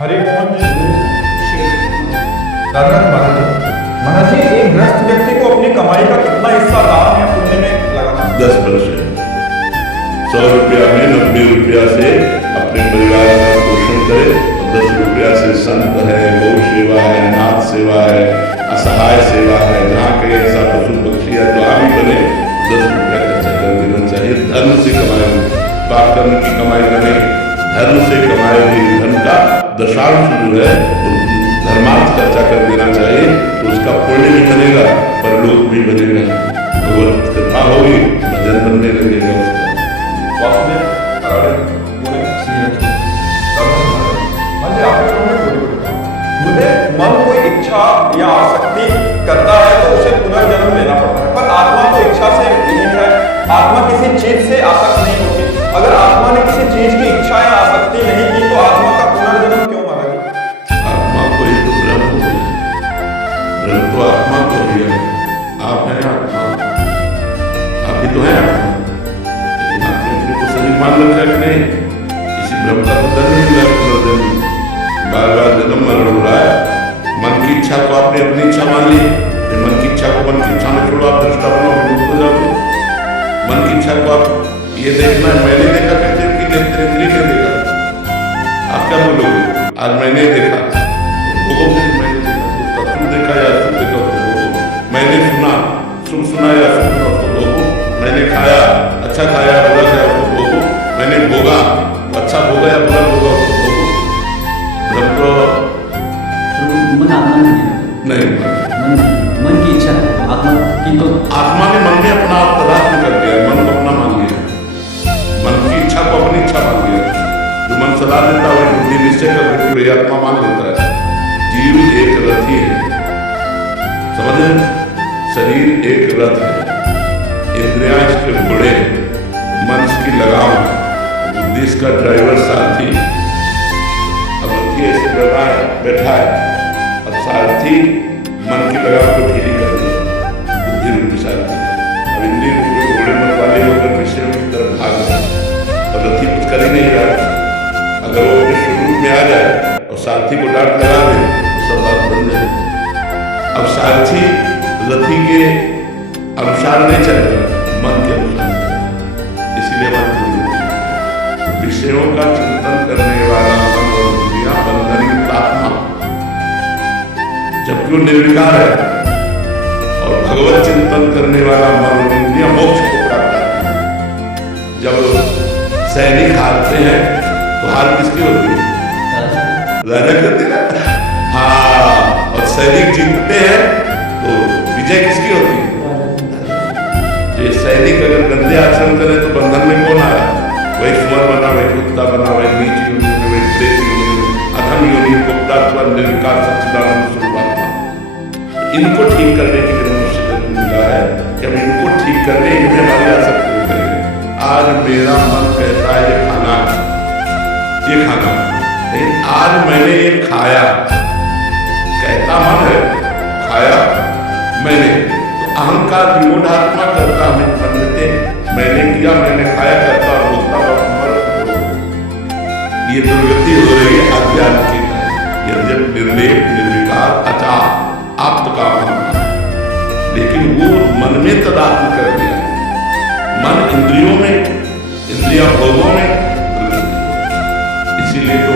हरे मोहन दादा महाराज जी, महाराज जी, एक गृहस्थ व्यक्ति को अपनी कमाई का कितना हिस्सा दान या पुण्य में लगाना? 10%। 100 रुपया में 90 रुपया से अपने परिवार का पोषण करे और 10 रुपया से संत है, गौ सेवा है, नाथ सेवा है, असहाय सेवा है, जहाँ कहीं ऐसा पशु पक्षी है तो आदमी बने 10 रुपया खर्चा कर देना चाहिए। धर्म से कमाए हुए, पाप कर्म की कमाई करें, धर्म से कमाए हुए धन का दशांश जो है धर्मार्थ खर्चा कर देना चाहिए, तो उसका पुण्य भी बनेगा, परलोक भी बनेगा, भगवत कृपा होगी, भजन बनने लगेगा उसका। वासुदेव कराड़े बोले, मुझे मन कोई इच्छा या आसक्ति करता है तो उसे पुनर्जन्म लेना पड़ता है, पर आत्मा तो इच्छा से विहीन है। आत्मा किसी चीज से आसक्त नहीं होती। अगर आत्मा ने किसी चीज की इच्छा या आसक्ति नहीं की तो आत्मा का पुनर्जन्म क्यों महाराज? आत्मा को ही तो ब्रह्म हो गया, ब्रह्म तो आत्मा को ही है। आप हैं आत्मा, आप ही तो हैं आत्मा, लेकिन आपने अपने को सही मान रखा कि नहीं? किसी ब्रह्म का तो धर्म नहीं मिला पुनर्जन्म, बार बार जन्म मरण हो रहा है। मन की इच्छा को आपने अपनी इच्छा मान ली, मन की इच्छा को मन की इच्छा में छोड़ो, आप दृष्टा बनो, विमुक्त हो जाओगे। मन की इच्छा को आप ये देखना मैंने देखा कहते हैं कि नेत्र इंद्रिय ने देखा, आप क्या बोलोगे? आज मैंने देखा तो मैंने देखा, उसका तुम देखा या तुम देखा उसको, मैंने सुना सुना या सुना उसको, मैंने खाया अच्छा खाया बुरा खाया उसको भोगो, मैंने भोगा अच्छा भोगा या बुरा भोगा उसको भोगो। ब्रह्म तो मन आत्मा नहीं, मन की इच्छा आत्मा की तो आत्मा ने मन में अपना आप पदार्थ कर दिया, मन को अपना मान लिया, मन की इच्छा को अपनी इच्छा मान लिया। जो मन सलाह देता है वही बुद्धि निश्चय कर देती है, वही आत्मा मान लेता है। जीव एक रथ ही है, समझ रहे? शरीर एक रथ है, इंद्रियां इसके घोड़े हैं, मन इसकी लगाम, बुद्धि इसका ड्राइवर सारथी। अब रथी ऐसे बैठा है, अब सारथी मन की लगाम को ढीली कर दी, बुद्धि रूपी सारथी। अब इंद्रिय रूपी घोड़े मन वाले होकर विषयों की तरफ भाग रहे और रथी कुछ कर ही नहीं रहा। अगर वो अपने स्वरूप में आ जाए और सारथी को डांट लगा दे तो सब बात बन जाए। अब सारथी रथी के अनुसार नहीं चलेगा, मन के अनुसार, इसीलिए मन विषयों का चिंतन करने वाला मन और बुद्धियां बंधनित आत्मा, जबकि वो निर्विकार है, और भगवत चिंतन करने वाला मन और इंद्रियां मोक्ष को प्राप्त करती है। जब सैनिक हारते हैं तो हार किसकी होती है? राजा करते हैं। हाँ, और सैनिक जीतते हैं तो विजय किसकी होती है? ये सैनिक अगर गंदे आचरण करे तो बंधन में कौन आया? वही सुअर बना, वही कुत्ता बना, वही नीच योनि, वही प्रेत योनि, अधम योनि को प्राप्त हुआ निर्विकार सच्चिदानंद स्वरूप आत्मा। इनको ठीक करने के लिए मनुष्य जन्म मिला है कि हम इनको ठीक करने इनमें हमारी आसक्ति हो गई है। आज मेरा मन कहता है ये खाना है, ये खाना, लेकिन आज मैंने ये खाया, कहता मन है, खाया मैंने, तो अहंकार विमूढ़ात्मा करता हमें समझते मैंने किया, मैंने खाया करता और भोगता ये दुर्गति हो रही है अज्ञान के कारण। यद्यप निर्लेप निर्विकार अचार आप्त का भावना, लेकिन वो मन में तदात्म कर दिया, मन इंद्रियों में, इंद्रिया भोगों में। इसीलिए तो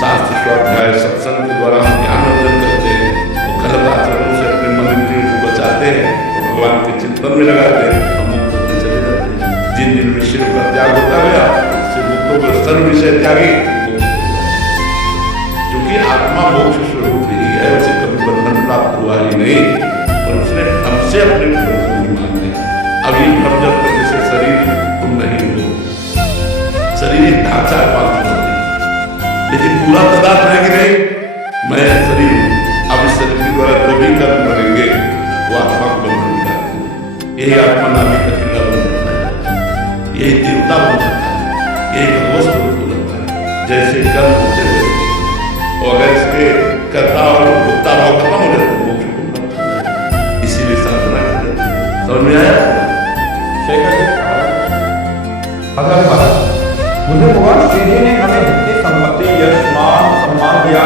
शास्त्र स्वाध्याय सत्संग के द्वारा हम ज्ञान अर्जन करते हैं और गलत आचरणों से अपने मन इंद्रियों को बचाते हैं और भगवान के चिंतन में लगाते हैं, हम मुक्त होते चले जाते हैं। जिन जिन विषयों का त्याग होता गया उससे मुक्त होकर सर्व विषय त्यागी, क्योंकि आत्मा मोक्ष स्वरूप ही है, उसे कभी बंधन प्राप्त हुआ ही नहीं, और उसने हमसे अपने बंधन मान लिया। अब ये भ्रम जब तक जैसे शरीर तुम नहीं हो, शरीर ढांचा है पालतू, लेकिन पूरा पदार्थ है कि नहीं, मैं शरीर हूं। अब इस शरीर के द्वारा जो भी कर्म करेंगे वो आत्मा को बंधन दिलाते हैं। यही आत्मा नामी का किला बन जाता है, यही देवता बन जाता है, यही भगवत स्वरूप हो जाता है। जैसे कर्म होते हुए और अगर इसके कर्ता और भोक्ता भाव खत्म हो जाता है, मोक्ष को प्राप्त हो जाता है। इसीलिए साधना की जाती है। समझ में आया? मुझे भगवान श्री जी ने हमें जितनी संपत्ति, यश, मान, सम्मान दिया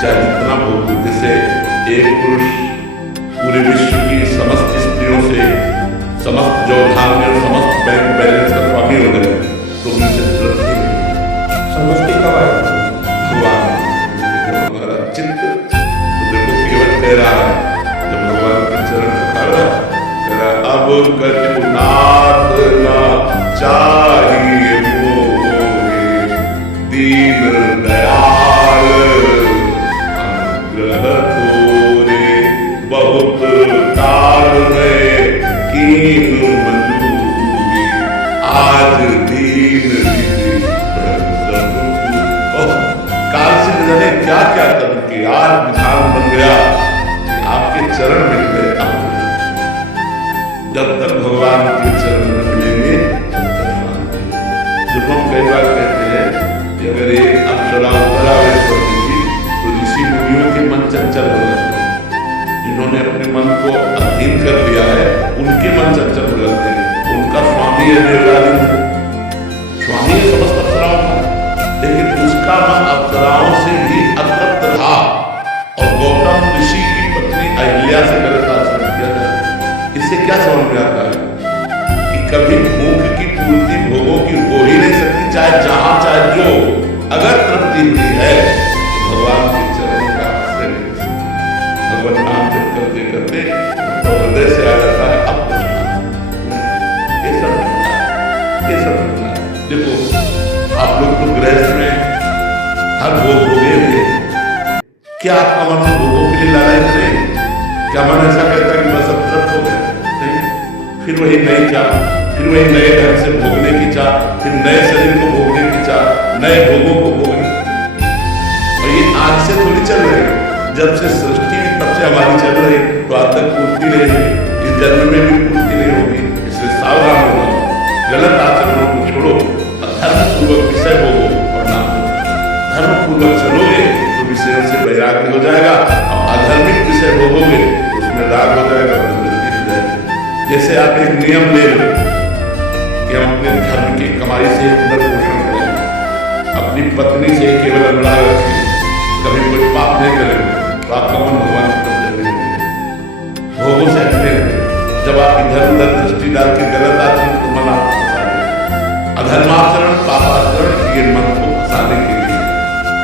चाहे जितना भोग, जैसे एक पुरुष पूरे विश्व की समस्त स्त्रियों से समस्त जौधान्य और समस्त बैंक बैलेंस का स्वामी हो गए तो उनसे तृप्ति नहीं। संतुष्टि कब आएगी? भगवान हमारा चित्त तो देखो केवल कह रहा है, जब भगवान के चरण पकड़ रहा है, कह रहा अब कछु नाथ ना चाहिए मोहे, दीन दयाल अनुग्रह तोरे, बहुत काल में कीन मंजूरी, आज दीन विधि प्रसन्न। काल से न जाने क्या क्या कर्म किए, आज विधान बन गया कि आपके चरण मिल गए। जब तक भगवान के चरण न मिलेंगे तब तक शांति। जब हम कई बार कहते हैं कि अगर एक अप्सरा उतर आवे स्वर्ग की तो ऋषि मुनियों के मन चंचल हो जाते हैं। जिन्होंने अपने मन को अधीन कर लिया है उनके मन चंचल हो जाते हैं। उनका स्वामी है देवराज, स्वामी है समस्त अप्सराओं का, लेकिन उसका मन अप्सराओं से भी अतृप्त रहा और गौतम ऋषि की पत्नी अहिल्या से गलत आचरण किया जाता है। इससे क्या समझ में आता है कि कभी भूख की पूर्ति भोगों की हो ही नहीं सकती, चाहे जहां चाहे जो। अगर तृप्ति हुई है तो भगवान के चरणों का आश्रय ले सकते। भगवान नाम जप करते करते तो हृदय से आ जाता है अब ये सब ये सब देखो आप लोग तो गृहस्थ में हर भोग भोगे हुए, क्या आपका मन भोगों के लिए लालच नहीं? क्या मन ऐसा कहता है कि बस अब तृप्त हो गया? नहीं, फिर वही नई चाह, फिर वही नए ढंग से भोगने की चाह, फिर नए शरीर को भोगने की चाह, नए भोगों को भोगने। और ये आज से थोड़ी चल रही है, जब से सृष्टि तब से हमारी चल रही, तो आज तक पूर्ति नहीं हुई, इस जन्म में भी पूर्ति नहीं होगी। इसलिए सावधान हो जाओ, गलत आचरणों को छोड़ो, धर्म पूर्वक विषय भोगो और नाम धर्म पूर्वक चलोगे तो विषयों से वैराग्य हो जाएगा, और अधर्मिक विषय भोगोगे तो उसमें राग हो जाएगा, दुर्गति हो जाएगी। जैसे आप एक नियम ले लो कि हम अपने धर्म की कमाई से पुनर्पोषण करें, अपनी पत्नी से केवल अनुराग रखें, कभी कोई पाप नहीं करें, तो आपका मन भगवान की तरफ जगह भोगों से हटने लगे। जब आप इधर उधर दृष्टि डाल के गलत आचरण तो मन आपको फंसा देगा। अधर्माचरण पापाचरण ये मन को फंसाने के लिए,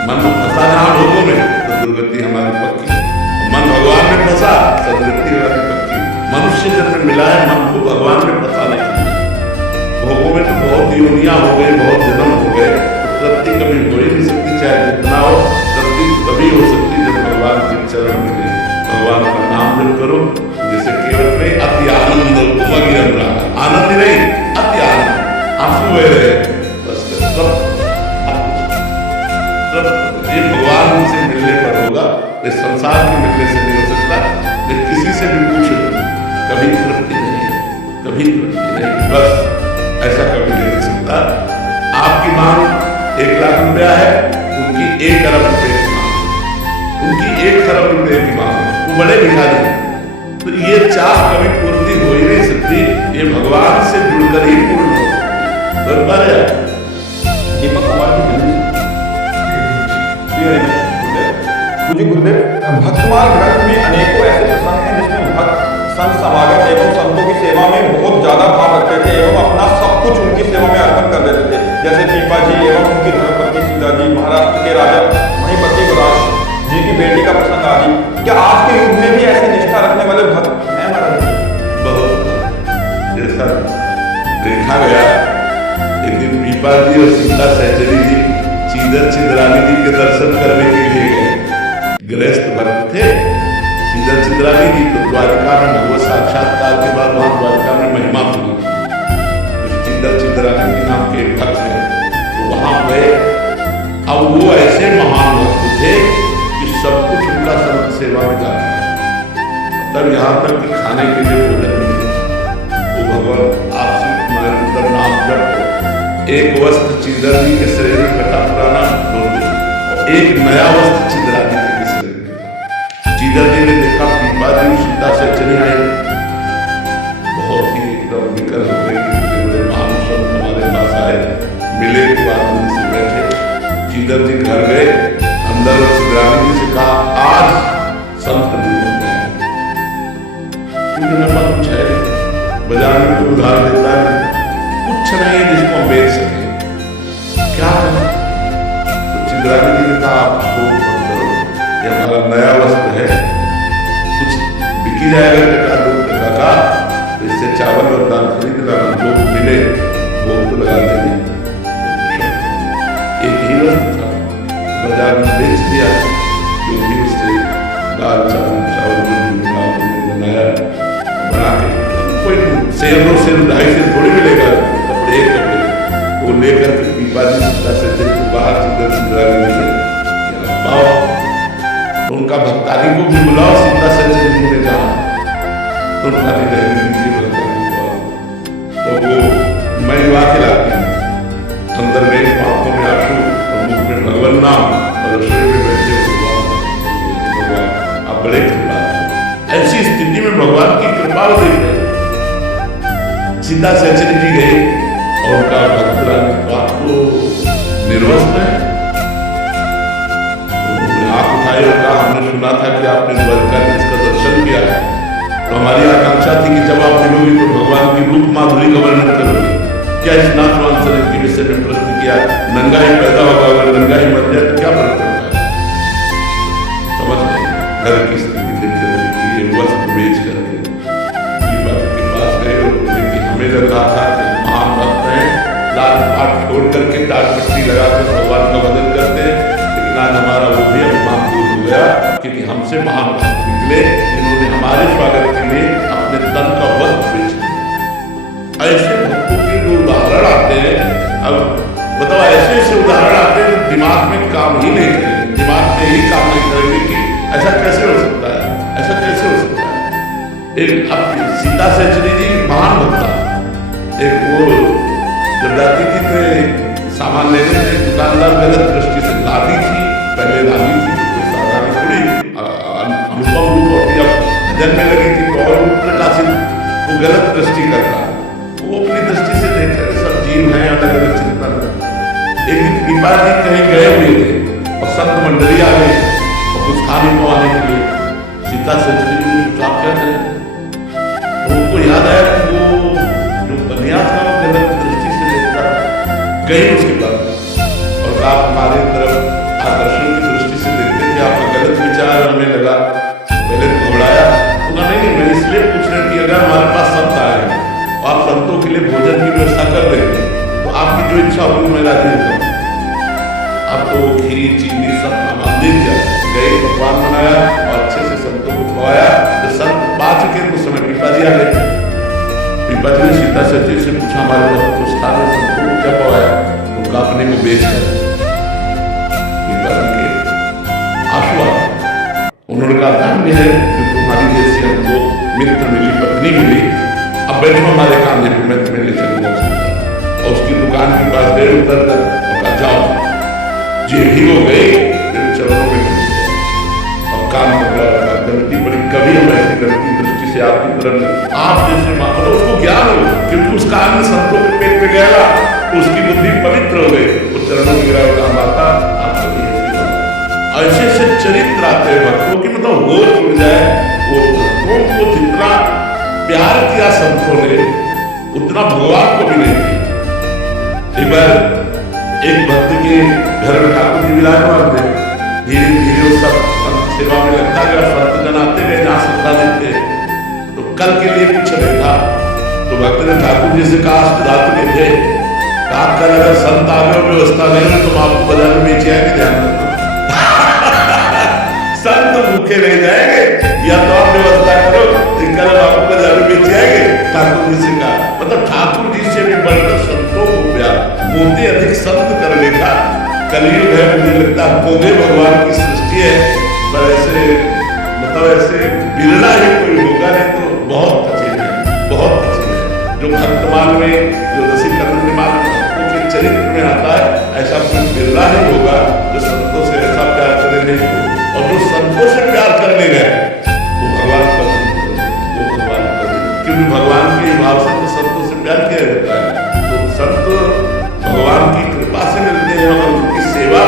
मन में फंसा जहां भोगों में तो दुर्गति हमारी पक्की, मन भगवान में फंसा सदगति हमारी पक्की। मनुष्य जन्म मिला है मन को भगवान में फंसाने के लिए। भोगों में तो बहुत योनियां हो गई, बहुत जन्म हो गए, तृप्ति कभी हो ही नहीं सकती, चाहे जितना हो तृप्ति कभी हो सकती जब भगवान के चरण मिले। भगवान का नाम जप करो, जैसे केवल नहीं अति आनंद आनंद ही नहीं अति आनंद, आंसू बह रहे बस ये भगवान से मिलने पर होगा, इस संसार के मिलने से नहीं हो सकता। लेकिन किसी से भी पूछ लो कभी तृप्ति नहीं, कभी तृप्ति नहीं, बस ऐसा कभी नहीं हो सकता। आपकी मांग 1 लाख रुपया है, उनकी 1 अरब रुपए की मांग, उनकी 1 खरब रुपए की मांग, वो बड़े भिखारी हैं। तो ये चाह कभी पूर्ति हो ही नहीं सकती, ये भगवान से जुड़कर ही पूर्ण हो सकती। बराबर है। दीपक कुमार जी मुझे गुरुदेव, भक्तमाल ग्रंथ में अनेकों ऐसे प्रसंग हैं जिसमें भक्त संत समागम एवं संतों की सेवा में बहुत ज्यादा भाव रखते थे एवं अपना सब कुछ उनकी सेवा में अर्पण कर देते थे, जैसे पीपा जी एवं उनकी धर्मपत्नी सीता जी, महाराष्ट्र के राजा महीपति गुराज जी की बेटी का प्रसंग आदि। क्या आज के युग में भी ऐसी निष्ठा रखने वाले भक्त हैं महाराज? बहुत, जैसा देखा गया एक दिन पीपा जी और सीता सहचरी जी चीदर चिंद्रानी जी के दर्शन करने के लिए गए। गृहस्थ भक्त थे चीदर चिंद्रानी जी, तो द्वारिका में भगवत साक्षात्कार के बाद वहां द्वारिका में महिमा सुनी। तो चीदर चिंद्रानी जी नाम के भक्त हैं, तो वहां गए। अब वो ऐसे महान भक्त थे कि सब कुछ उनका संत सेवा में जाता है। तब यहाँ तक कि खाने के लिए भोजन मिले, वो भगवान आपसे तुम्हारे अंदर नाम जप, एक वस्त्र चीदर जी के शरीर में कटा पुराना और एक नया वस्त्र चिंद्रानी जी के शरीर में था। चीदर जी ने देखा पीपा जी सीता से चली आई, बहुत ही एकदम विकल हो गई कि बड़े महान संत हमारे पास आए, मिले तो आनंद से बैठे। चीदर जी घर गए, अंदर चिंद्रानी जी से कहा हमारा नया वस्त्र है, कुछ बिकी जाएगा टका 2 टका का, तो इससे चावल और दाल खरीद लाना, जो मिले वो तो लगा देंगे। एक ही वस्त्र था, बाजार में बेच दिया, जो भी उससे दाल चावल बनाया, बना के कोई 100 से 250 थोड़ी मिलेगा कपड़े, वो लेकर के पीपा जी सीता से बाहर पाओ, तो उनका भक्तानी को भी बुलाओ। सीता सचरी जी ने कहा तो भक्तानी तो वो मैं युवा खिलाती हूँ, अंदर में आंखों में आंसू और मुख में भगवान नाम और रसोई में बैठे भगवान आप बड़े कृपा। ऐसी स्थिति में भगवान की कृपा हो देख रहे। सीता सचरी जी गई और उनका भक्तरा ने बात को निर्वस्त है, आंख उठाए और कहा हमने सुना था कि आपने द्वारका में इसका दर्शन किया है, तो हमारी आकांक्षा थी कि जब आप मिलोगी तो भगवान की रूप माधुरी का वर्णन करोगे। क्या इस नाथवान शरीर के विषय में प्रश्न किया, नंगा ही पैदा होगा, अगर नंगा ही मर जाए तो क्या फर्क पड़ता है। समझ गए घर की स्थिति देखते हुए वस्त्र बेच करके के पास गए और बोले हमें लग रहा था कि महान भक्त हैं, लाल पाठ छोड़ करके टाट पट्टी लगा कर भगवान का वदन करते हैं, लेकिन आज हमारा वो भी अभिमान दूर हो गया, क्योंकि हमसे महान भक्त निकले जिन्होंने हमारे स्वागत के लिए अपने तन का वस्त्र बेच दिया। ऐसे भक्तों के जो उदाहरण आते हैं, अब बताओ ऐसे ऐसे उदाहरण आते हैं दिमाग में काम ही नहीं करेंगे, दिमाग में ही काम नहीं करेंगे कि ऐसा कैसे हो सकता है, ऐसा कैसे हो सकता है। एक अब सीता सचरी जी महान भक्त, एक वो जब जाती थी तो सामान लेने में दुकानदार गलत दृष्टि से लादी थी, पहले लादी थी तो साधारण थोड़ी अनुपम रूप और जब भजन में लगी थी तो और प्रकाशित, वो गलत दृष्टि करता, वो अपनी दृष्टि से देखकर सब जीव हैं अलग अलग चिंतन। एक दिन पीपा जी कहीं गए हुए थे और संत मंडली आ गई और कुछ खाने को आने के लिए सीता सचरी जी चुपचाप क्या करें, तो उनको याद आया कि वो जो कन्या था वो गलत दृष्टि से देखता, गई उसके पास और आप हमारे तरफ आकर्षण की दृष्टि से देखते थे, आपका गलत विचार हमें लगा, पहले घबराया, तो नहीं मैं इसलिए पूछ रहा कि अगर हमारे पास संत आए आप संतों के लिए भोजन की व्यवस्था कर देंगे तो आपकी जो इच्छा होगी मैं राजी हूँ। अब तो खीर चीनी सब सामान दे दिया, गए पकवान बनाया और अच्छे से संतों को खवाया, तो संत पा चुके उस समय पीपा जी आ गए। पीपा जी ने सीता सचरी से पूछा हमारे पास कुछ था, संतों को क्या पवाया, उनका अपने को बेच कर। पीपा जी के आंसू आ, उन्होंने कहा धन्य है कि तुम्हारी जैसी हमको मित्र मिली, पत्नी मिली, अब बैठो हमारे कांधे पे, मैं तुम्हें ले चलूंगा। और उसकी दुकान के पास गए, उतर तक और जाओ जे ही हो गए, चरणों में और काम पकड़ा, गलती बड़ी कभी हम ऐसी गलती दृष्टि से आपकी तरफ आप जैसे मानो उसको ज्ञान हो, क्योंकि उसका अन्न संतों के पेट में गया, उसकी बुद्धि पवित्र हो गई, उस चरणों में गिरा काम आता। आप कभी ऐसे ऐसे चरित्र आते हैं भक्तों की, मतलब होश उड़ जाए, वो भक्तों को जितना प्यार किया संतों ने उतना भगवान को भी नहीं किया। एक बार एक भक्त के घर में ठाकुर जी विराजमान थे, धीरे धीरे वो सब संत सेवा में लगता गया, संत जन आते गए जहाँ श्रद्धा देते, तो कल के लिए कुछ नहीं था, तो भक्त ने ठाकुर जी से कहा अष्ट धातु के थे, कहा कल अगर संत आ गए व्यवस्था नहीं हो तो आपको बाजार में बेच आएंगे, ध्यान रखना संत भूखे रह जाएंगे, या तो आप व्यवस्था करो, कल आपको बाजार में बेच आएंगे। ठाकुर जी से कहा, मतलब ठाकुर जी से भी बढ़कर संतों को प्यार, मोती अधिक संत कर लेगा। कलयुग है, मुझे लगता है पौधे भगवान की सृष्टि है, पर ऐसे मतलब ऐसे बिरला ही कोई होगा, नहीं तो बहुत अच्छे हैं, बहुत अच्छे हैं। जो भक्तमान में जो रसिकरण भक्तों के चरित्र में आता है, ऐसा कोई बिरला ही होगा जो संतों से ऐसा प्यार करे नहीं हो, और जो संतों से प्यार करने गए वो भगवान का, वो भगवान का, क्योंकि भगवान के भाव से तो संतों से प्यार किया जाता है, तो संत भगवान की कृपा से मिलते हैं और उनकी सेवा